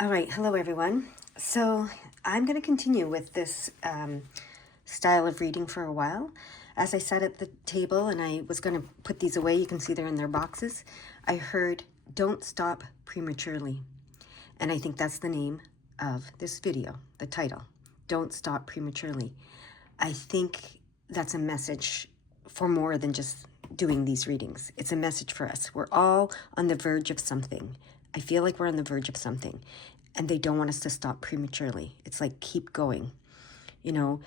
All right, hello everyone. So I'm going to continue with this style of reading for a while. As I sat at the table and I was going to put these away, you can see they're in their boxes, I heard, "Don't stop prematurely." And I think that's the name of this video, the title, "Don't Stop Prematurely." I think that's a message for more than just doing these readings. It's a message for us. We're all on the verge of something. I feel like we're on the verge of something, and they don't want us to stop prematurely. It's like, keep going. You know,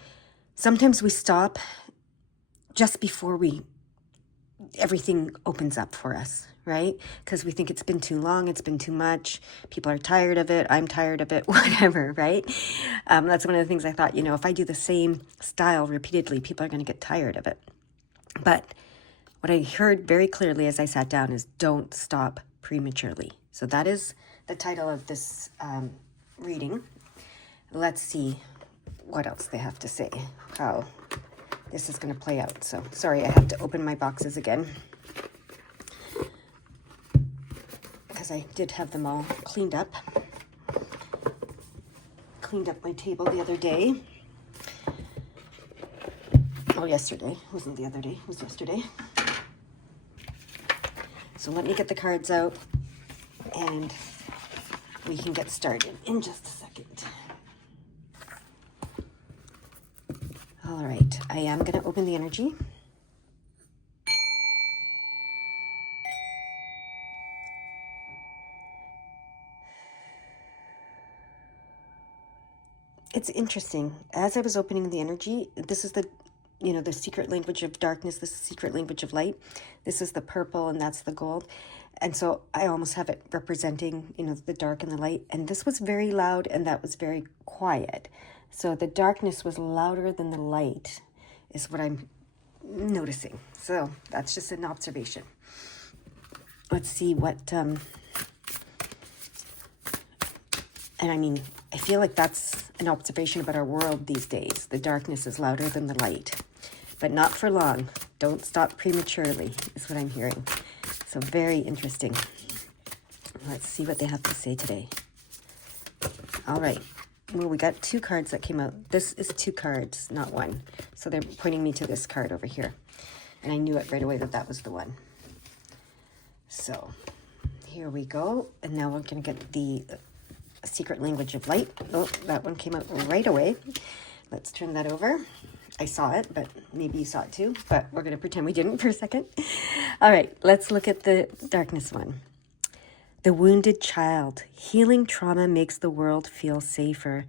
sometimes we stop just before everything opens up for us, right? Because we think it's been too long, it's been too much, people are tired of it, I'm tired of it, whatever, right? That's one of the things I thought, if I do the same style repeatedly, people are going to get tired of it. But what I heard very clearly as I sat down is, "Don't stop prematurely." So that is the title of this reading. Let's see what else they have to say, how this is going to play out. So sorry, I have to open my boxes again because I did have them all cleaned up. Cleaned up my table the other day. Oh, yesterday. It wasn't the other day. It was yesterday. So let me get the cards out and we can get started in just a second. All right, I am going to open the energy. It's interesting. As I was opening the energy, this is the secret language of darkness, this is the secret language of light. This is the purple and that's the gold. And so I almost have it representing, the dark and the light. And this was very loud and that was very quiet. So the darkness was louder than the light is what I'm noticing. So that's just an observation. Let's see what, and I mean, I feel like that's an observation about our world these days. The darkness is louder than the light, but not for long. Don't stop prematurely is what I'm hearing. So very interesting. Let's see what they have to say today. All right. Well, we got two cards that came out. This is two cards, not one. So they're pointing me to this card over here. And I knew it right away that was the one. So here we go. And now we're going to get the secret language of light. Oh, that one came out right away. Let's turn that over. I saw it, but maybe you saw it too, but we're going to pretend we didn't for a second. All right, let's look at the darkness one. The wounded child. Healing trauma makes the world feel safer.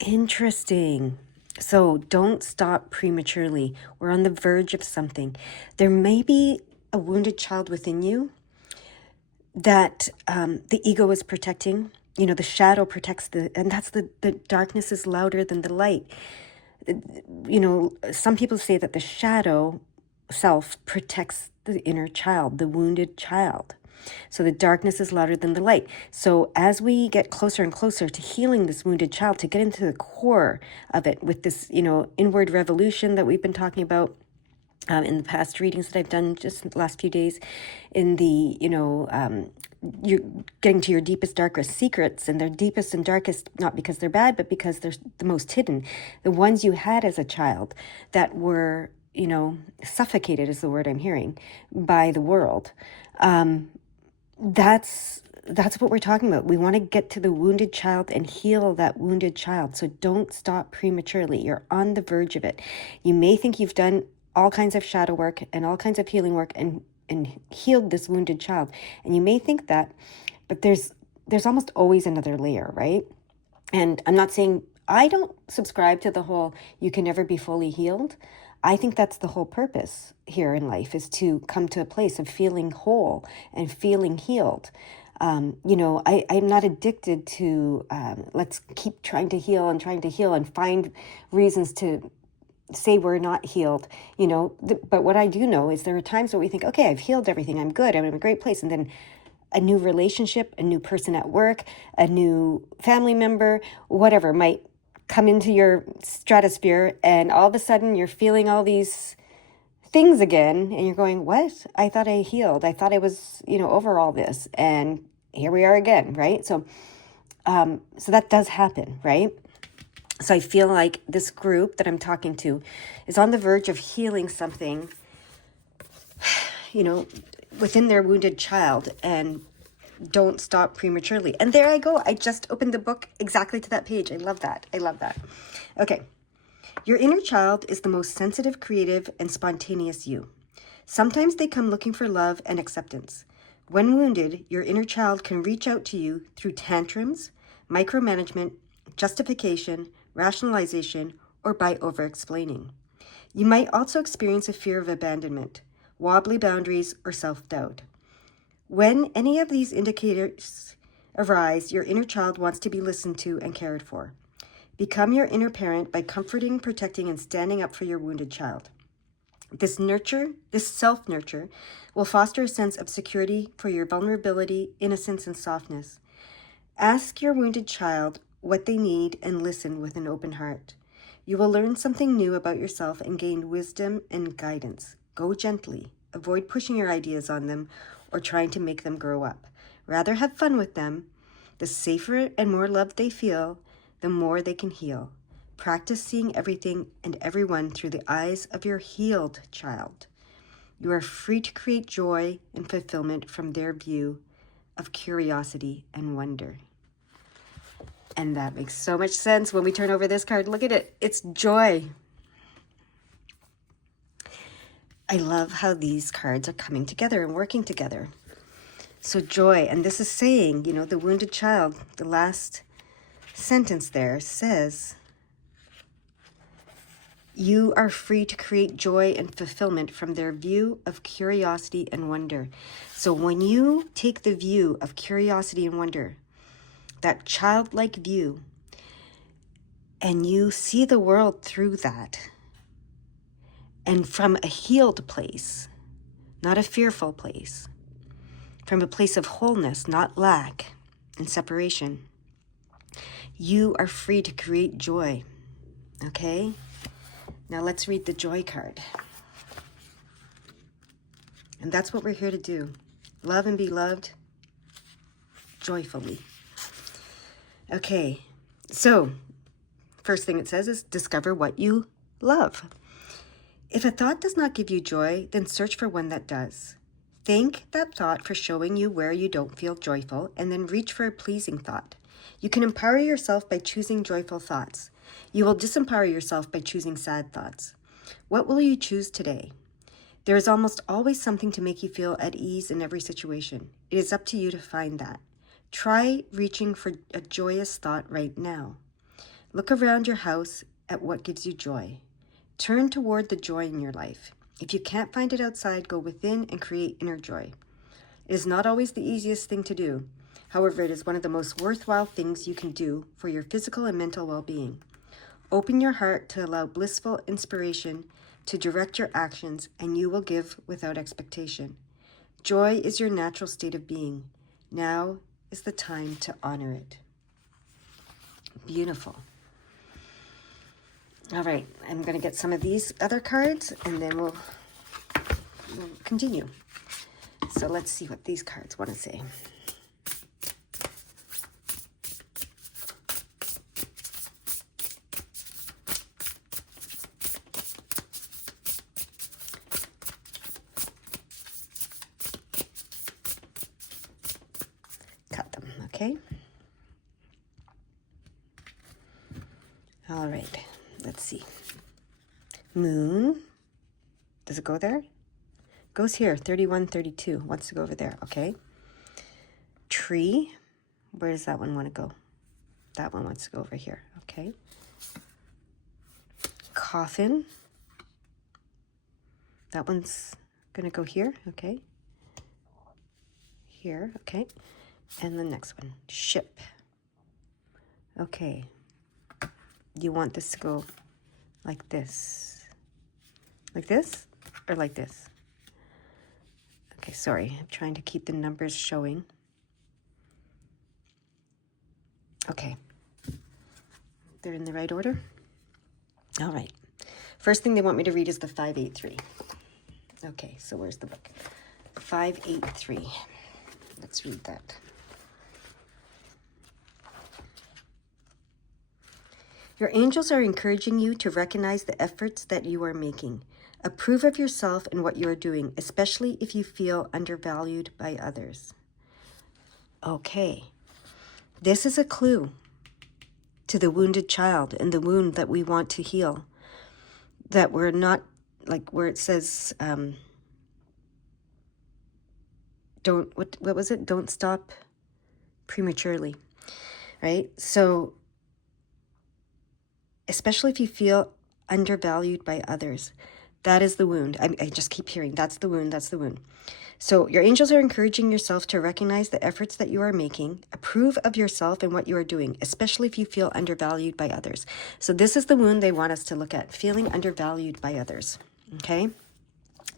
Interesting. So don't stop prematurely. We're on the verge of something. There may be a wounded child within you that the ego is protecting. The shadow protects and that's the darkness is louder than the light. Some people say that the shadow self protects the inner child, the wounded child. So the darkness is louder than the light. So as we get closer and closer to healing this wounded child, to get into the core of it with this, inward revolution that we've been talking about, in the past readings that I've done just in the last few days, in the, you're getting to your deepest, darkest secrets, and they're deepest and darkest, not because they're bad, but because they're the most hidden. The ones you had as a child that were, suffocated is the word I'm hearing, by the world. That's what we're talking about. We want to get to the wounded child and heal that wounded child. So don't stop prematurely. You're on the verge of it. You may think you've done all kinds of shadow work and all kinds of healing work and healed this wounded child. And you may think that, but there's almost always another layer, right? And I'm not saying, I don't subscribe to the whole, you can never be fully healed. I think that's the whole purpose here in life, is to come to a place of feeling whole and feeling healed. I'm not addicted to, let's keep trying to heal and find reasons to say we're not healed, but what I do know is there are times where we think, okay, I've healed everything, I'm good, I'm in a great place. And then a new relationship, a new person at work, a new family member, whatever might come into your stratosphere, and all of a sudden you're feeling all these things again, and you're going, what? I thought I healed. I thought I was, over all this, and here we are again, right? So So that does happen, right? So I feel like this group that I'm talking to is on the verge of healing something, within their wounded child, and don't stop prematurely. And there I go. I just opened the book exactly to that page. I love that. I love that. Okay. Your inner child is the most sensitive, creative, and spontaneous you. Sometimes they come looking for love and acceptance. When wounded, your inner child can reach out to you through tantrums, micromanagement, justification, rationalization, or by over-explaining. You might also experience a fear of abandonment, wobbly boundaries, or self-doubt. When any of these indicators arise, your inner child wants to be listened to and cared for. Become your inner parent by comforting, protecting, and standing up for your wounded child. This self-nurture, will foster a sense of security for your vulnerability, innocence, and softness. Ask your wounded child what they need and listen with an open heart. You will learn something new about yourself and gain wisdom and guidance. Go gently. Avoid pushing your ideas on them or trying to make them grow up. Rather have fun with them. The safer and more loved they feel, the more they can heal. Practice seeing everything and everyone through the eyes of your healed child. You are free to create joy and fulfillment from their view of curiosity and wonder. And that makes so much sense when we turn over this card. Look at it. It's joy. I love how these cards are coming together and working together. So joy, and this is saying, the wounded child, the last sentence there says, you are free to create joy and fulfillment from their view of curiosity and wonder. So when you take the view of curiosity and wonder, that childlike view, and you see the world through that, and from a healed place, not a fearful place, from a place of wholeness, not lack and separation, you are free to create joy. Okay? Now let's read the joy card. And that's what we're here to do. Love and be loved joyfully. Okay, so first thing it says is discover what you love. If a thought does not give you joy, then search for one that does. Thank that thought for showing you where you don't feel joyful, and then reach for a pleasing thought. You can empower yourself by choosing joyful thoughts. You will disempower yourself by choosing sad thoughts. What will you choose today? There is almost always something to make you feel at ease in every situation. It is up to you to find that. Try reaching for a joyous thought right now. Look around your house at what gives you joy. Turn toward the joy in your life. If you can't find it outside, go within and create inner joy. It is not always the easiest thing to do. However, it is one of the most worthwhile things you can do for your physical and mental well-being. Open your heart to allow blissful inspiration to direct your actions, and you will give without expectation. Joy is your natural state of being. Now is the time to honor it. Beautiful. All right, I'm going to get some of these other cards, and then we'll continue. So let's see what these cards want to say. Cut them, okay? All right, let's see. Moon, does it go there? Goes here, 31, 32, wants to go over there, okay? Tree, where does that one want to go? That one wants to go over here, okay? Coffin, that one's gonna go here, okay? Here, okay? And the next one, ship. Okay, you want this to go like this? Like this or like this? Okay, sorry, I'm trying to keep the numbers showing. Okay, they're in the right order? All right, first thing they want me to read is the 583. Okay, so where's the book? 583. Let's read that. Your angels are encouraging you to recognize the efforts that you are making. Approve of yourself and what you are doing, especially if you feel undervalued by others. Okay, this is a clue to the wounded child and the wound that we want to heal. That we're not, like where it says, what was it? Don't stop prematurely, right? So, especially if you feel undervalued by others, that is the wound. I just keep hearing, that's the wound, that's the wound. So your angels are encouraging yourself to recognize the efforts that you are making, approve of yourself and what you are doing, especially if you feel undervalued by others. So this is the wound they want us to look at, feeling undervalued by others, okay?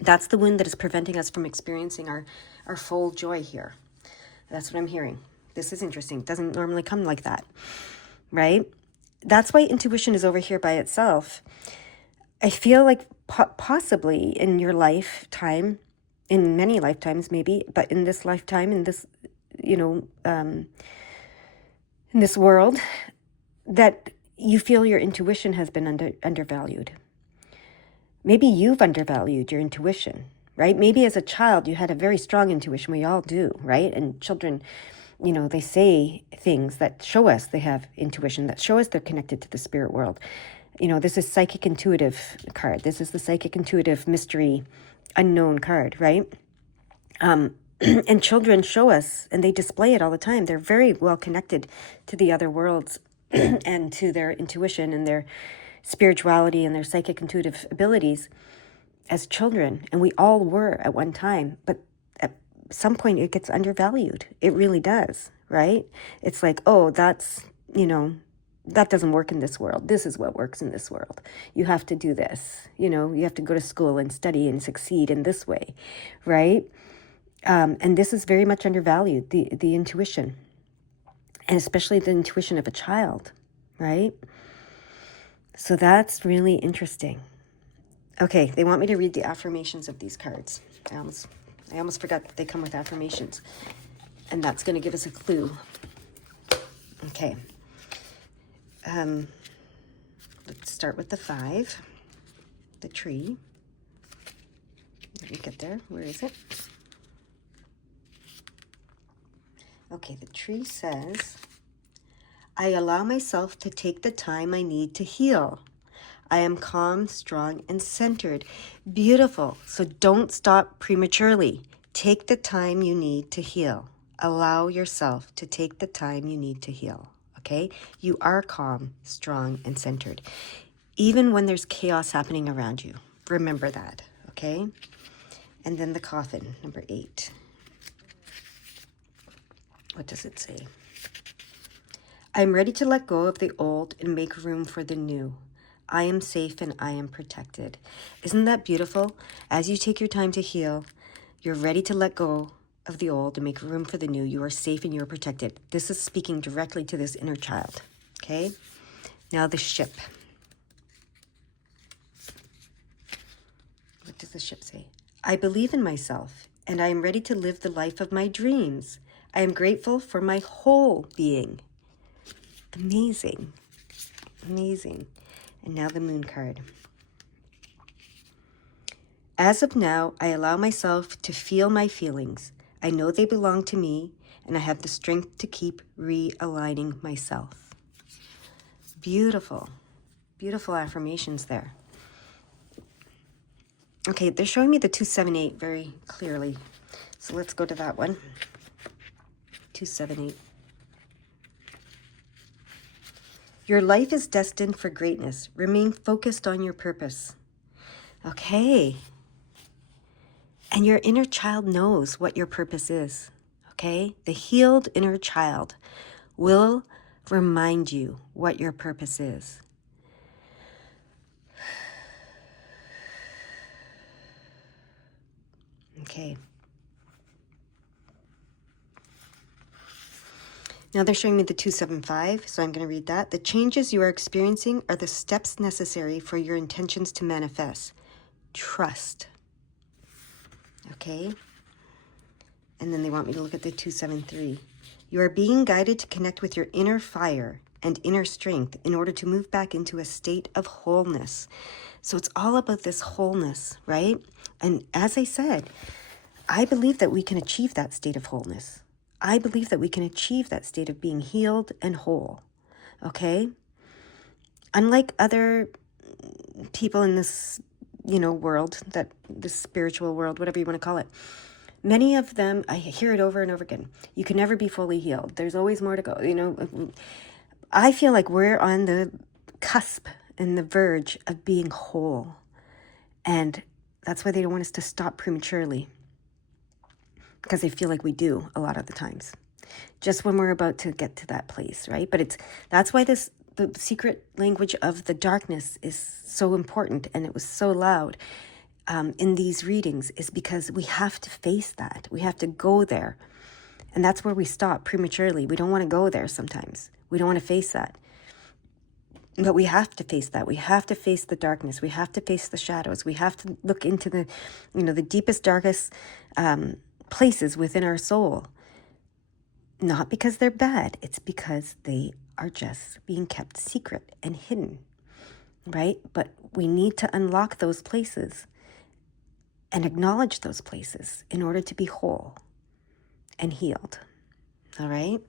That's the wound that is preventing us from experiencing our full joy here. That's what I'm hearing. This is interesting. It doesn't normally come like that, right? That's why intuition is over here by itself. I feel like possibly in your lifetime, in many lifetimes maybe, but in this lifetime, in this, in this world, that you feel your intuition has been undervalued. Maybe you've undervalued your intuition, right? Maybe as a child, you had a very strong intuition. We all do, right? And children, they say things that show us they have intuition, that show us they're connected to the spirit world. This is psychic intuitive card. This is the psychic intuitive mystery unknown card, right? And children show us, and they display it all the time. They're very well connected to the other worlds and to their intuition and their spirituality and their psychic intuitive abilities as children. And we all were at one time, but at some point it gets undervalued. It really does, right? It's like, oh, that's, that doesn't work in this world. This is what works in this world. You have to do this. You have to go to school and study and succeed in this way, right? And this is very much undervalued, the intuition, and especially the intuition of a child, right? So that's really interesting. Okay, they want me to read the affirmations of these cards. I almost forgot that they come with affirmations, and that's going to give us a clue. Okay. Let's start with the 5, the tree. Let me get there. Where is it? Okay, the tree says, I allow myself to take the time I need to heal. I am calm, strong, and centered. Beautiful. So don't stop prematurely. Take the time you need to heal. Allow yourself to take the time you need to heal. Okay? You are calm, strong, and centered. Even when there's chaos happening around you. Remember that. Okay? And then the coffin, number 8. What does it say? I'm ready to let go of the old and make room for the new. I am safe and I am protected. Isn't that beautiful? As you take your time to heal, you're ready to let go of the old and make room for the new. You are safe and you're protected. This is speaking directly to this inner child. Okay? Now the ship. What does the ship say? I believe in myself and I am ready to live the life of my dreams. I am grateful for my whole being. Amazing. Amazing. And now the moon card. As of now, I allow myself to feel my feelings. I know they belong to me, and I have the strength to keep realigning myself. Beautiful. Beautiful affirmations there. Okay, they're showing me the 278 very clearly. So let's go to that one. 278. Your life is destined for greatness. Remain focused on your purpose. Okay. And your inner child knows what your purpose is. Okay? The healed inner child will remind you what your purpose is. Okay. Now they're showing me the 275, so I'm going to read that. The changes you are experiencing are the steps necessary for your intentions to manifest. Trust. Okay? And then they want me to look at the 273. You are being guided to connect with your inner fire and inner strength in order to move back into a state of wholeness. So it's all about this wholeness, right? And as I said, I believe that we can achieve that state of wholeness. I believe that we can achieve that state of being healed and whole, okay? Unlike other people in this, world, that this spiritual world, whatever you want to call it, many of them, I hear it over and over again, you can never be fully healed. There's always more to go. I feel like we're on the cusp and the verge of being whole. And that's why they don't want us to stop prematurely, because they feel like we do a lot of the times, just when we're about to get to that place, right? But that's why the secret language of the darkness is so important, and it was so loud in these readings, is because we have to face that. We have to go there. And that's where we stop prematurely. We don't want to go there sometimes. We don't want to face that. But we have to face that. We have to face the darkness. We have to face the shadows. We have to look into the deepest, darkest places within our soul. Not because they're bad. It's because they are just being kept secret and hidden, right? But we need to unlock those places and acknowledge those places in order to be whole and healed. All right?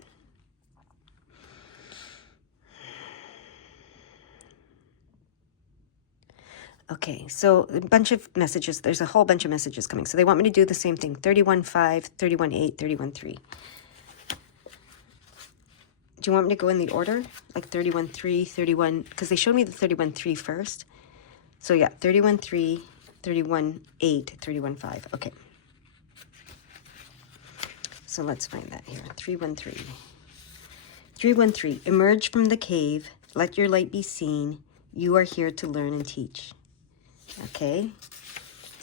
Okay, so a bunch of messages. There's a whole bunch of messages coming. So they want me to do the same thing. 31.5, 31.8, 31.3. Do you want me to go in the order? Like 31.3, 31, because they showed me the 31.3 first. So yeah, 31.3, 31.8, 31.5. Okay. So let's find that here. 3.1.3. 3.1.3. Emerge from the cave. Let your light be seen. You are here to learn and teach. Okay.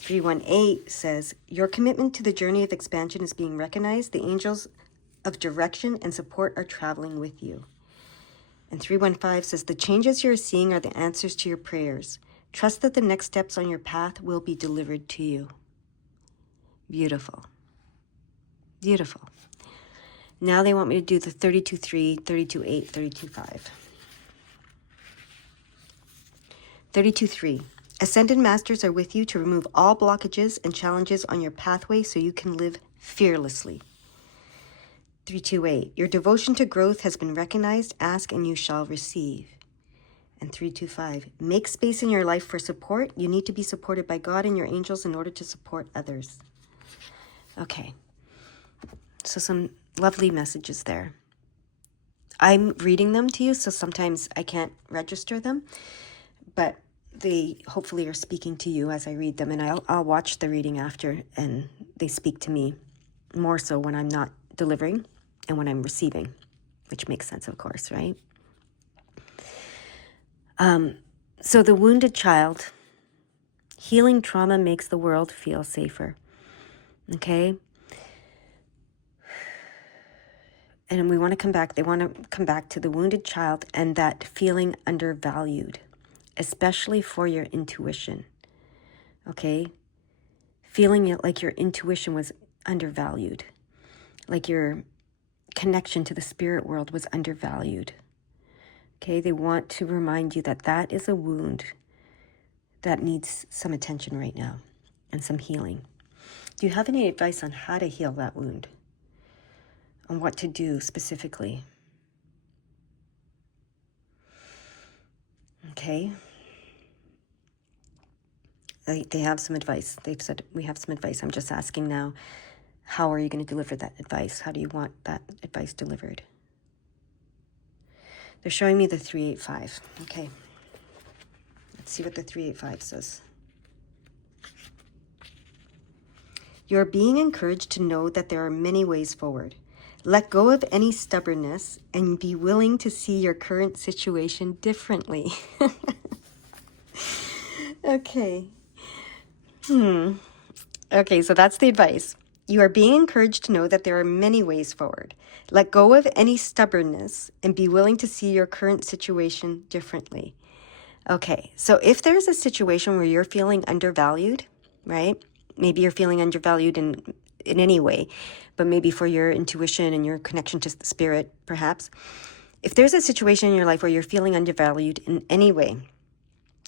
3.1.8 says, your commitment to the journey of expansion is being recognized. The angels of direction and support are traveling with you. And 3.1.5 says, the changes you're seeing are the answers to your prayers. Trust that the next steps on your path will be delivered to you. Beautiful. Beautiful. Now they want me to do the 32.3, 32.8, 32.5. 32.3. Ascended masters are with you to remove all blockages and challenges on your pathway so you can live fearlessly. 3.2.8. Your devotion to growth has been recognized. Ask and you shall receive. And 3.2.5. Make space in your life for support. You need to be supported by God and your angels in order to support others. Okay. So some lovely messages there. I'm reading them to you, so sometimes I can't register them, but they hopefully are speaking to you as I read them, and I'll watch the reading after, and they speak to me more so when I'm not delivering and when I'm receiving, which makes sense, of course, right? So the wounded child, healing trauma makes the world feel safer, okay? And we want to come back, they want to come back to the wounded child and that feeling undervalued, especially for your intuition, okay? Feeling it like your intuition was undervalued, like your connection to the spirit world was undervalued, okay? They want to remind you that that is a wound that needs some attention right now and some healing. Do you have any advice on how to heal that wound? On what to do specifically? Okay. They have some advice. They've said, we have some advice. I'm just asking now, how are you going to deliver that advice? How do you want that advice delivered? They're showing me the 3.8.5. Okay. Let's see what the 3.8.5 says. You're being encouraged to know that there are many ways forward. Let go of any stubbornness and be willing to see your current situation differently. Okay. Okay, so that's the advice. You are being encouraged to know that there are many ways forward. Let go of any stubbornness and be willing to see your current situation differently. Okay, so if there's a situation where you're feeling undervalued, right? Maybe you're feeling undervalued in any way, but maybe for your intuition and your connection to the spirit, perhaps. If there's a situation in your life where you're feeling undervalued in any way,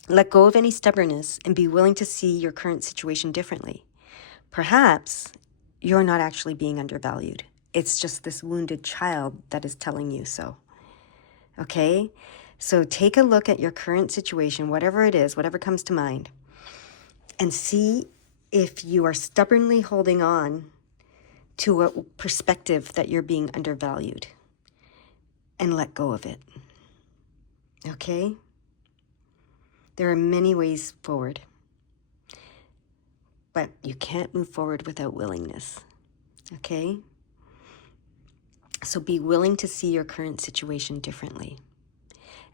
let go of any stubbornness and be willing to see your current situation differently. Perhaps you're not actually being undervalued. It's just this wounded child that is telling you so. Okay? So take a look at your current situation, whatever it is, whatever comes to mind, and see if you are stubbornly holding on to a perspective that you're being undervalued, and let go of it. Okay? There are many ways forward, but you can't move forward without willingness. Okay? So be willing to see your current situation differently,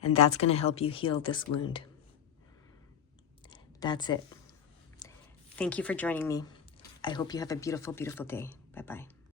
and that's going to help you heal this wound. That's it. Thank you for joining me. I hope you have a beautiful, beautiful day. Bye-bye.